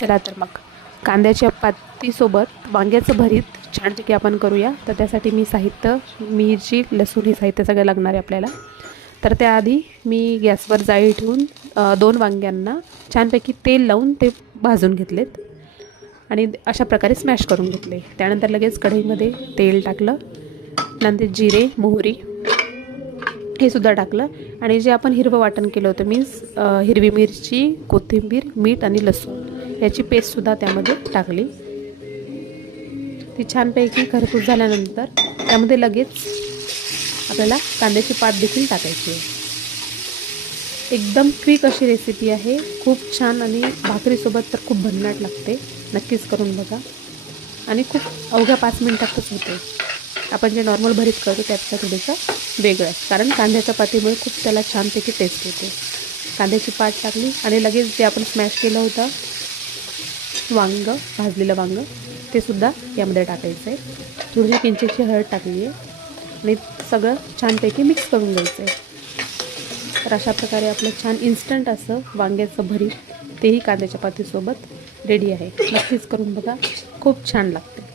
चला तर मग कांद्याच्या पातीसोबत वांग्याचं भरीत छानपैकी आपण करूया. तर त्यासाठी मी साहित्य, मिरची, लसूण हे साहित्य सगळं लागणार आहे आपल्याला. तर त्याआधी मी गॅसवर जाळी ठेवून 2 वांग्यांना छानपैकी तेल लावून ते भाजून घेतलेत आणि अशा प्रकारे स्मॅश करून घेतले. त्यानंतर लगेच कढईमध्ये तेल टाकलं, नंतर जिरे, मोहरी हे सुद्धा टाकलं आणि जे आपण हिरवं वाटण केलं होतं मीन्स हिरवी मिरची, कोथिंबीर, मीठ आणि लसूण याची पेस्टसुद्धा त्यामध्ये टाकली. ती छानपैकी खरपूस झाल्यानंतर त्यामध्ये लगेच आपल्याला कांद्याची पात देखील टाकायची आहे. एकदम क्विक अशी रेसिपी आहे, खूप छान आणि भाकरीसोबत तर खूप भन्नाट लागते. नक्कीच करून बघा आणि खूप अवघ्या 5 मिनिटातच होते. आपण जे नॉर्मल भरीत करतो त्यापेक्षा थोडंसं वेगळं आहे, कारण कांद्याच्या पातीमुळे खूप त्याला छानपैकी टेस्ट येते. कांद्याची पात टाकली आणि लगेच जे आपण स्मॅश केलं होतं वांगं, भाजलेलं वांगं ते सुद्धा यामध्ये टाकायचं आहे. थोडीशी किंचितची हळद टाकली आहे आणि सगळं छानपैकी मिक्स करून घ्यायचं आहे. तर अशा प्रकारे आपलं छान इन्स्टंट असं वांग्याचं भरीत तेही कांद्याच्या पातीसोबत रेडी आहे. नक्कीच करून बघा, खूप छान लागते.